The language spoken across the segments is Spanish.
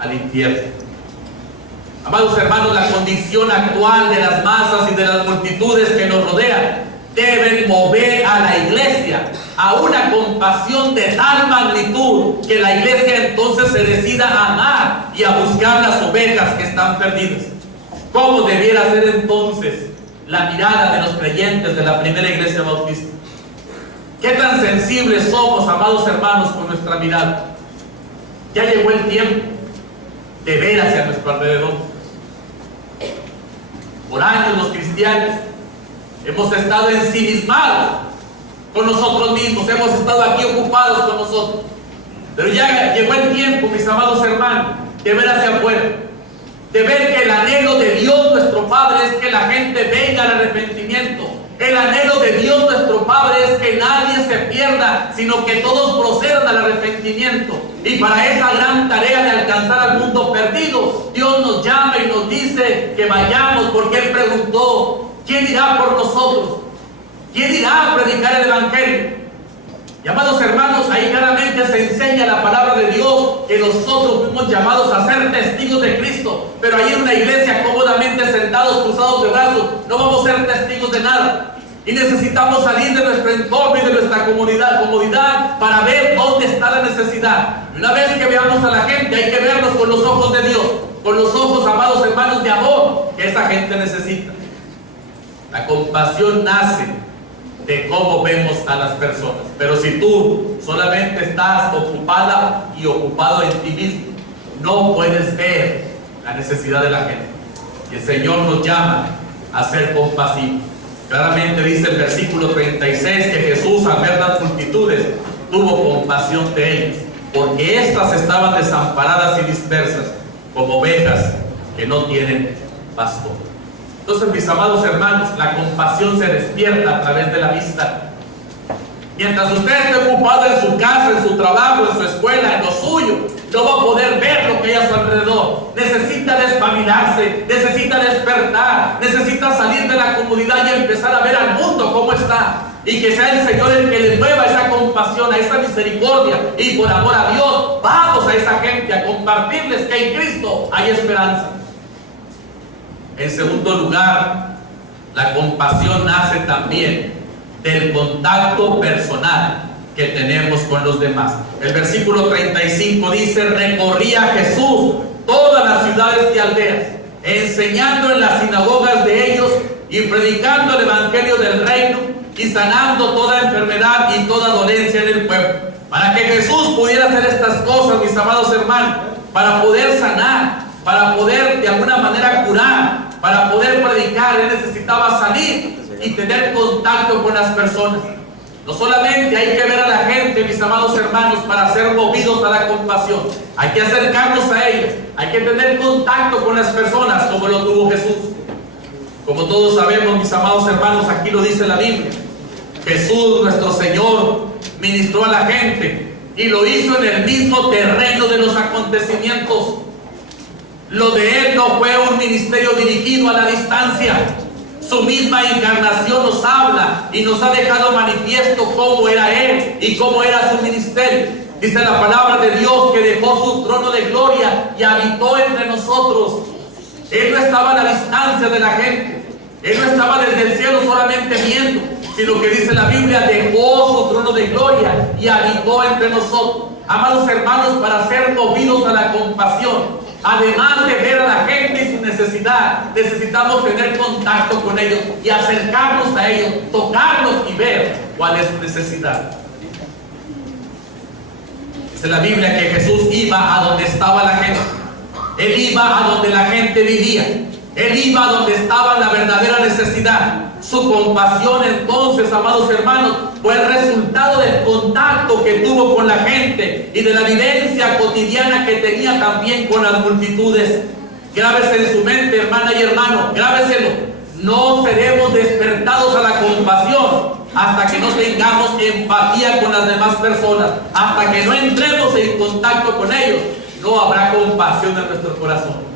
al infierno. Amados hermanos, la condición actual de las masas y de las multitudes que nos rodean deben mover a la iglesia a una compasión de tal magnitud que la iglesia entonces se decida a amar y a buscar las ovejas que están perdidas. ¿Cómo debiera ser entonces la mirada de los creyentes de la primera iglesia bautista? ¿Qué tan sensibles somos, amados hermanos, con nuestra mirada? Ya llegó el tiempo de ver hacia nuestro alrededor. Por años los cristianos hemos estado ensimismados con nosotros mismos, hemos estado aquí ocupados con nosotros. Pero ya llegó el tiempo, mis amados hermanos, de ver hacia afuera, de ver que el anhelo de Dios nuestro Padre es que la gente venga al arrepentimiento. El anhelo de Dios nuestro Padre es que nadie se pierda, sino que todos procedan al arrepentimiento. Y para esa gran tarea de alcanzar al mundo perdido, Dios nos llama y nos dice que vayamos, porque Él preguntó: ¿quién irá por nosotros? ¿Quién irá a predicar el Evangelio? Y amados hermanos, ahí claramente se enseña la palabra de Dios que nosotros fuimos llamados a ser testigos de Cristo. Pero ahí en una iglesia cómodamente sentados, cruzados de brazos, no vamos a ser testigos de nada. Y necesitamos salir de nuestro entorno y de nuestra comodidad para ver dónde está la necesidad. Y una vez que veamos a la gente, hay que verlos con los ojos de Dios, con los ojos, amados hermanos, de amor que esa gente necesita. La compasión nace de cómo vemos a las personas. Pero si tú solamente estás ocupada y ocupado en ti mismo, no puedes ver la necesidad de la gente. Y el Señor nos llama a ser compasivos. Claramente dice el versículo 36 que Jesús, al ver las multitudes, tuvo compasión de ellos, porque éstas estaban desamparadas y dispersas, como ovejas que no tienen pastor. Entonces, mis amados hermanos, la compasión se despierta a través de la vista. Mientras usted esté ocupado en su casa, en su trabajo, en su escuela, en lo suyo, no va a poder ver lo que hay a su alrededor. Necesita despabilarse, necesita despertar, necesita salir de la comodidad y empezar a ver al mundo cómo está. Y que sea el Señor el que le mueva esa compasión, a esa misericordia. Y por amor a Dios, vamos a esa gente a compartirles que en Cristo hay esperanza. En segundo lugar, la compasión nace también del contacto personal que tenemos con los demás. El versículo 35 dice: recorría Jesús todas las ciudades y aldeas, enseñando en las sinagogas de ellos y predicando el evangelio del reino y sanando toda enfermedad y toda dolencia en el pueblo. Para que Jesús pudiera hacer estas cosas, mis amados hermanos, para poder sanar, para poder de alguna manera curar, para poder predicar, Él necesitaba salir y tener contacto con las personas. No solamente hay que ver a la gente, mis amados hermanos, para ser movidos a la compasión. Hay que acercarnos a ellos, hay que tener contacto con las personas como lo tuvo Jesús. Como todos sabemos, mis amados hermanos, aquí lo dice la Biblia. Jesús, nuestro Señor, ministró a la gente y lo hizo en el mismo terreno de los acontecimientos. Lo de Él no fue un ministerio dirigido a la distancia. Su misma encarnación nos habla y nos ha dejado manifiesto cómo era Él y cómo era su ministerio. Dice la palabra de Dios que dejó su trono de gloria y habitó entre nosotros. Él no estaba a la distancia de la gente. Él no estaba desde el cielo solamente viendo, sino que dice la Biblia, dejó su trono de gloria y habitó entre nosotros. Amados hermanos, para ser movidos a la compasión, además de ver a la gente y su necesidad, necesitamos tener contacto con ellos y acercarnos a ellos, tocarlos y ver cuál es su necesidad. Dice la Biblia que Jesús iba a donde estaba la gente. Él iba a donde la gente vivía. Él iba a donde estaba la verdadera necesidad. Su compasión entonces, amados hermanos, fue el resultado del contacto que tuvo con la gente y de la vivencia cotidiana que tenía también con las multitudes. Grábese en su mente, hermana y hermano, grábeselo. No seremos despertados a la compasión hasta que no tengamos empatía con las demás personas. Hasta que no entremos en contacto con ellos, no habrá compasión en nuestro corazón.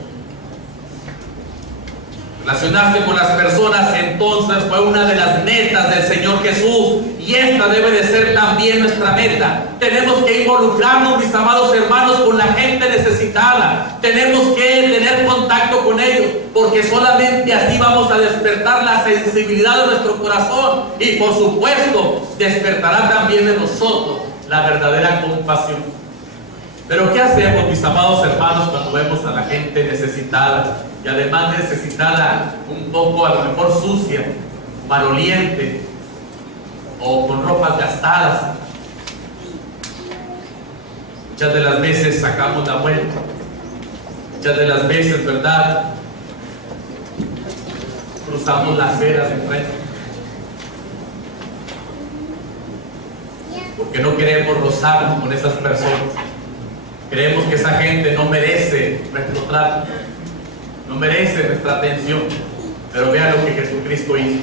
Relacionarse con las personas entonces fue una de las metas del Señor Jesús, y esta debe de ser también nuestra meta. Tenemos que involucrarnos, mis amados hermanos, con la gente necesitada. necesitada. Tenemos que tener contacto con ellos, porque solamente así vamos a despertar la sensibilidad de nuestro corazón, y por supuesto despertará también en nosotros la verdadera compasión. Pero ¿qué hacemos, mis amados hermanos, cuando vemos a la gente necesitada, y además necesitada un poco, a lo mejor sucia, maloliente, o con ropas gastadas? Muchas de las veces sacamos la vuelta. Muchas de las veces, ¿verdad?, cruzamos las aceras de frente, porque no queremos rozarnos con esas personas. Creemos que esa gente no merece nuestro trato, no merece nuestra atención. Pero vean lo que Jesucristo hizo.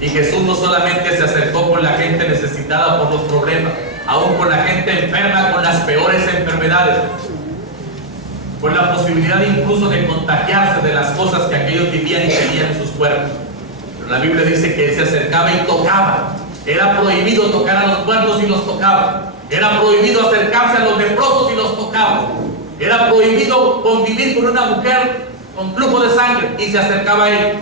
Y Jesús no solamente se acercó con la gente necesitada por los problemas, aún con la gente enferma, con las peores enfermedades, con la posibilidad incluso de contagiarse de las cosas que aquellos vivían y tenían en sus cuerpos. Pero la Biblia dice que Él se acercaba y tocaba. Era prohibido tocar a los muertos y los tocaba. Era prohibido acercarse a los leprosos y los tocaba. Era prohibido convivir con una mujer con flujo de sangre y se acercaba a él.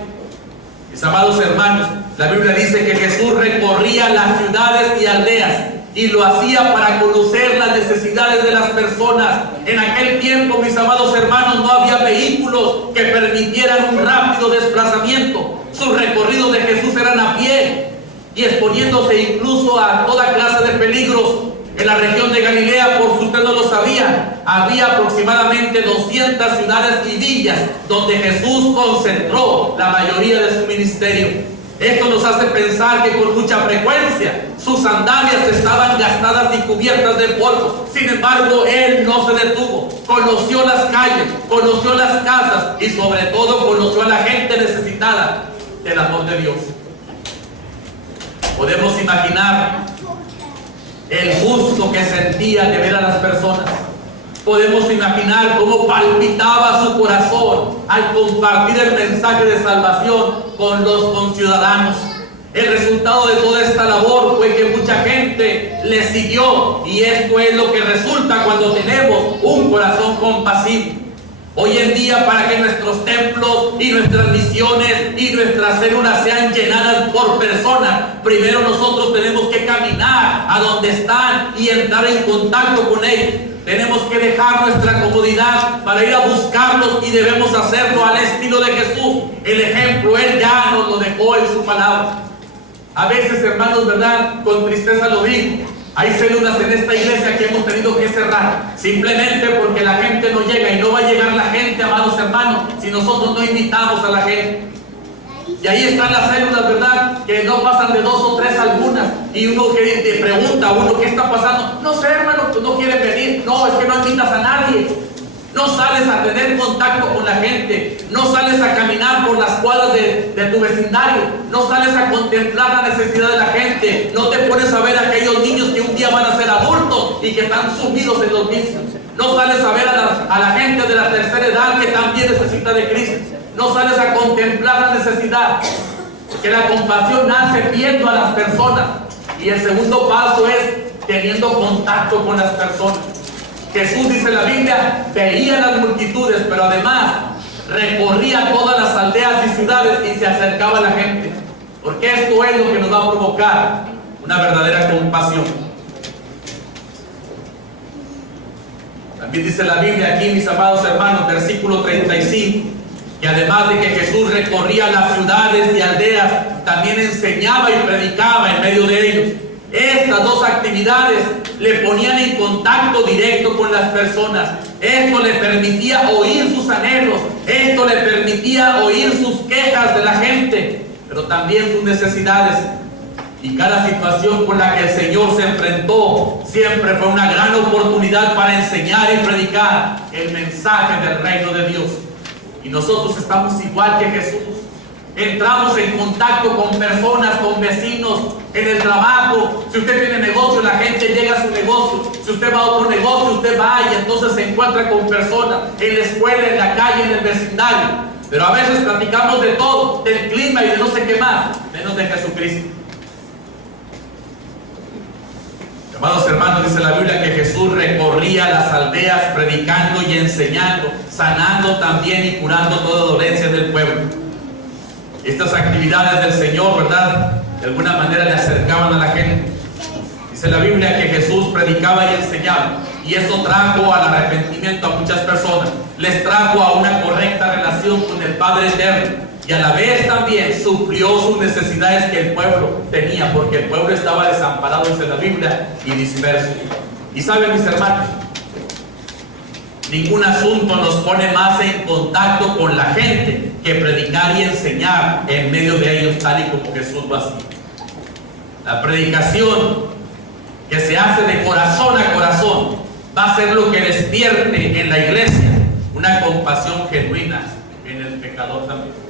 Mis amados hermanos, la Biblia dice que Jesús recorría las ciudades y aldeas, y lo hacía para conocer las necesidades de las personas. En aquel tiempo, mis amados hermanos, no había vehículos que permitieran un rápido desplazamiento. Sus recorridos de Jesús eran a pie, y exponiéndose incluso a toda clase de peligros. En la región de Galilea, por si usted no lo sabía, había aproximadamente 200 ciudades y villas donde Jesús concentró la mayoría de su ministerio. Esto nos hace pensar que con mucha frecuencia sus sandalias estaban gastadas y cubiertas de polvo. Sin embargo, Él no se detuvo. Conoció las calles, conoció las casas y sobre todo conoció a la gente necesitada del amor de Dios. Podemos imaginar el gusto que sentía de ver a las personas. Podemos imaginar cómo palpitaba su corazón al compartir el mensaje de salvación con los conciudadanos. El resultado de toda esta labor fue que mucha gente le siguió, y esto es lo que resulta cuando tenemos un corazón compasivo. Hoy en día, para que nuestros templos y nuestras misiones y nuestras células sean llenadas por personas, primero nosotros tenemos que caminar a donde están y entrar en contacto con ellos. Tenemos que dejar nuestra comodidad para ir a buscarlos, y debemos hacerlo al estilo de Jesús. El ejemplo Él ya nos lo dejó en su palabra. A veces, hermanos, ¿verdad?, con tristeza lo digo, hay células en esta iglesia que hemos tenido que cerrar simplemente porque la gente no llega, y no va a llegar la gente, amados hermanos, si nosotros no invitamos a la gente. Y ahí están las células, ¿verdad?, que no pasan de 2 o 3 algunas, y uno que te pregunta a uno, ¿qué está pasando? No sé, hermano, pues no quieren venir. No, es que no invitas a nadie. No sales a tener contacto con la gente, no sales a caminar por las cuadras de tu vecindario, no sales a contemplar la necesidad de la gente, no te pones a ver a aquellos niños que un día van a ser adultos y que están sumidos en los vicios, no sales a ver a la gente de la tercera edad que también necesita de Cristo, no sales a contemplar la necesidad, que la compasión nace viendo a las personas. Y el segundo paso es teniendo contacto con las personas. Jesús, dice la Biblia, veía las multitudes, pero además recorría todas las aldeas y ciudades y se acercaba a la gente, porque esto es lo que nos va a provocar una verdadera compasión. También dice la Biblia aquí, mis amados hermanos, versículo 35, que además de que Jesús recorría las ciudades y aldeas, también enseñaba y predicaba en medio de ellos. Estas dos actividades le ponían en contacto directo con las personas. Esto le permitía oír sus anhelos, esto le permitía oír sus quejas de la gente, pero también sus necesidades. Y cada situación con la que el Señor se enfrentó siempre fue una gran oportunidad para enseñar y predicar el mensaje del reino de Dios. Y nosotros estamos igual que Jesús. Entramos en contacto con personas, con vecinos, en el trabajo. Si usted tiene negocio, la gente llega a su negocio. Si usted va a otro negocio, usted va y entonces se encuentra con personas en la escuela, en la calle, en el vecindario. Pero a veces platicamos de todo, del clima y de no sé qué más, menos de Jesucristo. Amados hermanos, dice la Biblia que Jesús recorría las aldeas predicando y enseñando, sanando también y curando toda dolencia del pueblo. Estas actividades del Señor, ¿verdad?, de alguna manera le acercaban a la gente. Dice la Biblia que Jesús predicaba y enseñaba, y eso trajo al arrepentimiento a muchas personas, les trajo a una correcta relación con el Padre Eterno, y a la vez también suplió sus necesidades que el pueblo tenía, porque el pueblo estaba desamparado, dice la Biblia, y disperso. Y saben, mis hermanos, ningún asunto nos pone más en contacto con la gente que predicar y enseñar en medio de ellos, tal y como Jesús lo hacía. La predicación que se hace de corazón a corazón va a ser lo que despierte en la iglesia una compasión genuina en el pecador también.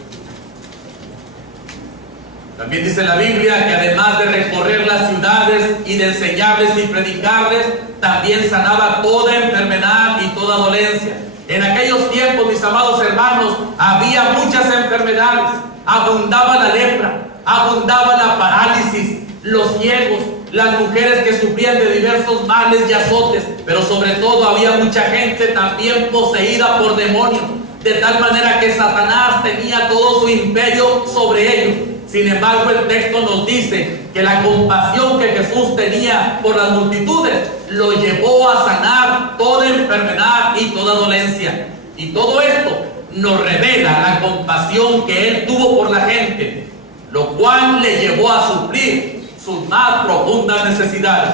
También dice la Biblia que además de recorrer las ciudades y de enseñarles y predicarles, también sanaba toda enfermedad y toda dolencia. En aquellos tiempos, mis amados hermanos, había muchas enfermedades. Abundaba la lepra, abundaba la parálisis, los ciegos, las mujeres que sufrían de diversos males y azotes, pero sobre todo había mucha gente también poseída por demonios, de tal manera que Satanás tenía todo su imperio sobre ellos. Sin embargo, el texto nos dice que la compasión que Jesús tenía por las multitudes lo llevó a sanar toda enfermedad y toda dolencia. Y todo esto nos revela la compasión que Él tuvo por la gente, lo cual le llevó a suplir sus más profundas necesidades.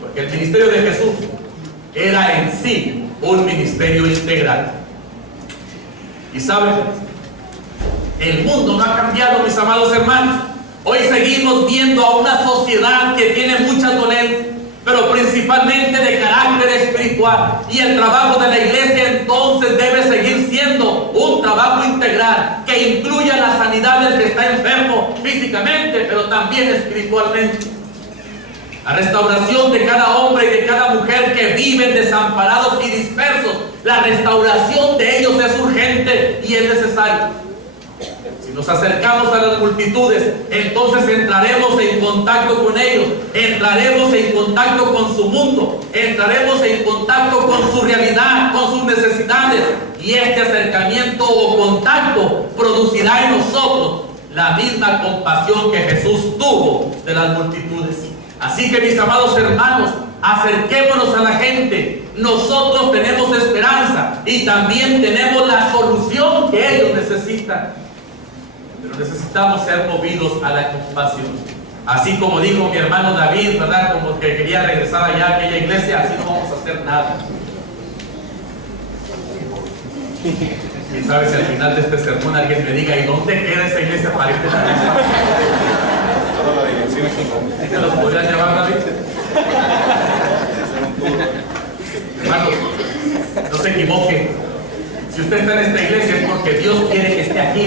Porque el ministerio de Jesús era en sí un ministerio integral. Y saben, el mundo no ha cambiado, mis amados hermanos. Hoy seguimos viendo a una sociedad que tiene muchas dolencias, pero principalmente de carácter espiritual. Y el trabajo de la iglesia entonces debe seguir siendo un trabajo integral que incluya la sanidad del que está enfermo físicamente, pero también espiritualmente. La restauración de cada hombre y de cada mujer que viven desamparados y dispersos. La restauración de ellos es urgente y es necesaria. Si nos acercamos a las multitudes, entonces entraremos en contacto con ellos, entraremos en contacto con su mundo, entraremos en contacto con su realidad, con sus necesidades, y este acercamiento o contacto producirá en nosotros la misma compasión que Jesús tuvo de las multitudes. Así que, mis amados hermanos, acerquémonos a la gente. Nosotros tenemos esperanza y también tenemos la solución que ellos necesitan. Pero necesitamos ser movidos a la compasión. Así como dijo mi hermano David, ¿verdad?, como que quería regresar allá a aquella iglesia, así no vamos a hacer nada. Y sabes, si al final de este sermón alguien me diga, ¿y dónde queda esa iglesia para irte a la iglesia? ¿Sí te los podrías llevar, David? Hermanos, no se equivoquen. Si usted está en esta iglesia es porque Dios quiere que esté aquí,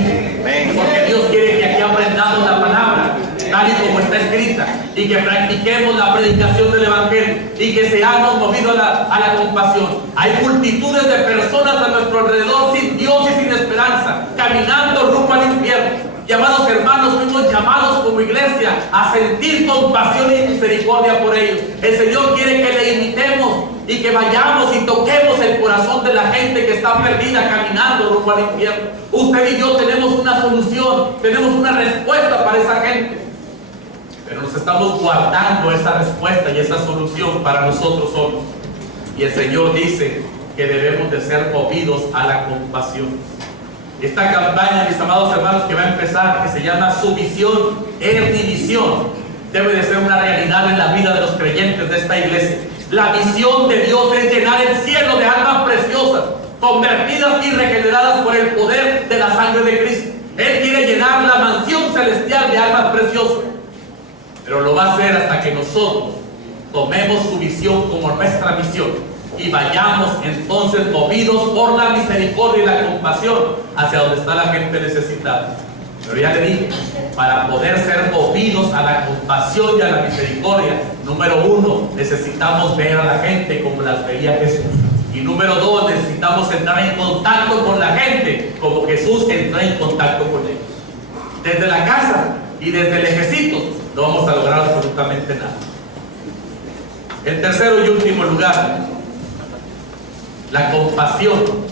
porque Dios quiere que aquí aprendamos la palabra tal y como está escrita, y que practiquemos la predicación del evangelio, y que seamos movidos a la compasión. Hay multitudes de personas a nuestro alrededor sin Dios y sin esperanza, caminando rumbo al infierno. Y, amados hermanos, fuimos llamados como iglesia a sentir compasión y misericordia por ellos. El Señor quiere que le imitemos y que vayamos y toquemos el corazón de la gente que está perdida caminando rumbo al infierno. Usted y yo tenemos una solución, tenemos una respuesta para esa gente, pero nos estamos guardando esa respuesta y esa solución para nosotros solos. Y el Señor dice que debemos de ser movidos a la compasión. Esta campaña, mis amados hermanos, que va a empezar, que se llama Su Visión es mi visión, debe de ser una realidad en la vida de los creyentes de esta iglesia. La visión de Dios es llenar el cielo de almas preciosas, convertidas y regeneradas por el poder de la sangre de Cristo. Él quiere llenar la mansión celestial de almas preciosas, pero lo va a hacer hasta que nosotros tomemos su visión como nuestra misión y vayamos entonces movidos por la misericordia y la compasión hacia donde está la gente necesitada. Pero ya le dije, para poder ser movidos a la compasión y a la misericordia, número uno, necesitamos ver a la gente como las veía Jesús. Y número dos, necesitamos entrar en contacto con la gente como Jesús entró en contacto con ellos. Desde la casa y desde el ejército no vamos a lograr absolutamente nada. En tercero y último lugar, la compasión.